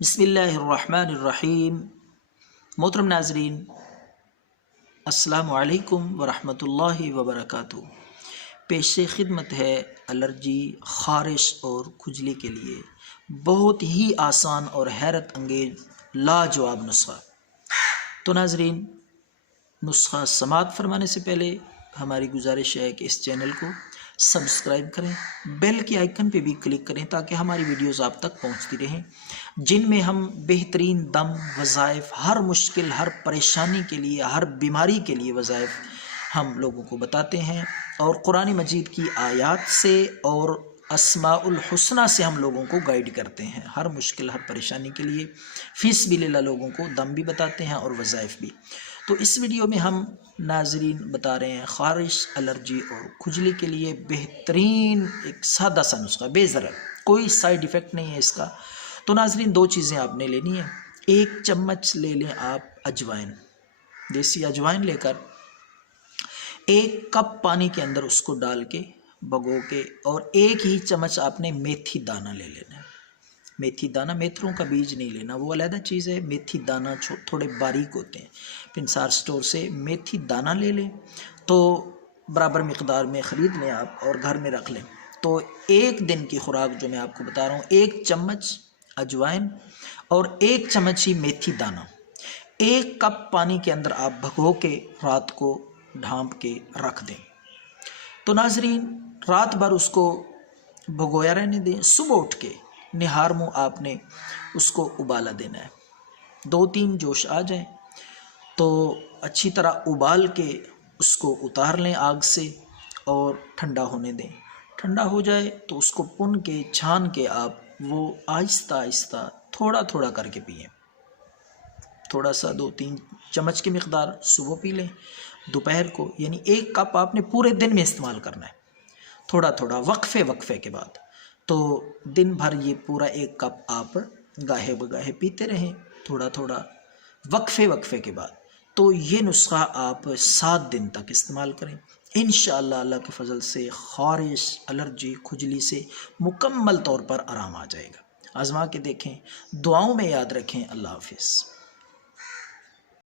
بسم اللہ الرحمن الرحیم۔ محترم ناظرین، السلام علیکم ورحمۃ اللہ وبرکاتہ۔ پیش خدمت ہے الرجی، خارش اور کھجلی کے لیے بہت ہی آسان اور حیرت انگیز لاجواب نسخہ۔ تو ناظرین، نسخہ سماعت فرمانے سے پہلے ہماری گزارش ہے کہ اس چینل کو سبسکرائب کریں، بیل کے آئیکن پہ بھی کلک کریں تاکہ ہماری ویڈیوز آپ تک پہنچتی رہیں، جن میں ہم بہترین دم وظائف، ہر مشکل، ہر پریشانی کے لیے، ہر بیماری کے لیے وظائف ہم لوگوں کو بتاتے ہیں، اور قرآن مجید کی آیات سے اور اسماء الحسنہ سے ہم لوگوں کو گائیڈ کرتے ہیں۔ ہر مشکل، ہر پریشانی کے لیے فی سبیل اللہ لوگوں کو دم بھی بتاتے ہیں اور وظائف بھی۔ تو اس ویڈیو میں ہم ناظرین بتا رہے ہیں خارش، الرجی اور کھجلی کے لیے بہترین ایک سادہ سا نسخہ، بے ضرر، کوئی سائیڈ ایفیکٹ نہیں ہے اس کا۔ تو ناظرین، دو چیزیں آپ نے لینی ہیں۔ ایک چمچ لے لیں آپ اجوائن، دیسی اجوائن لے کر ایک کپ پانی کے اندر اس کو ڈال کے بھگو کے، اور ایک ہی چمچ آپ نے میتھی دانہ لے لینا ہے۔ میتھی دانہ، میتھروں کا بیج نہیں لینا، وہ علیحدہ چیز ہے۔ میتھی دانہ تھوڑے باریک ہوتے ہیں۔ پنسار سٹور سے میتھی دانہ لے لیں، تو برابر مقدار میں خرید لیں آپ اور گھر میں رکھ لیں۔ تو ایک دن کی خوراک جو میں آپ کو بتا رہا ہوں، ایک چمچ اجوائن اور ایک چمچ ہی میتھی دانہ، ایک کپ پانی کے اندر آپ بھگو کے رات کو ڈھانپ کے رکھ دیں۔ تو ناظرین، رات بھر اس کو بھگویا رہنے دیں۔ صبح اٹھ کے نہار منہ آپ نے اس کو ابالا دینا ہے۔ 2-3 جوش آ جائیں تو اچھی طرح ابال کے اس کو اتار لیں آگ سے اور ٹھنڈا ہونے دیں۔ ٹھنڈا ہو جائے تو اس کو پن کے، چھان کے آپ وہ آہستہ آہستہ تھوڑا تھوڑا کر کے پئیں۔ تھوڑا سا 2-3 چمچ کی مقدار صبح پی لیں، دوپہر کو، یعنی ایک کپ آپ نے پورے دن میں استعمال کرنا ہے، تھوڑا تھوڑا وقفے کے بعد۔ تو دن بھر یہ پورا ایک کپ آپ گاہے بگاہے پیتے رہیں، تھوڑا تھوڑا وقفے کے بعد۔ تو یہ نسخہ آپ 7 دن تک استعمال کریں، انشاءاللہ اللہ کے فضل سے خارش، الرجی، کھجلی سے مکمل طور پر آرام آ جائے گا۔ آزما کے دیکھیں، دعاؤں میں یاد رکھیں۔ اللہ حافظ۔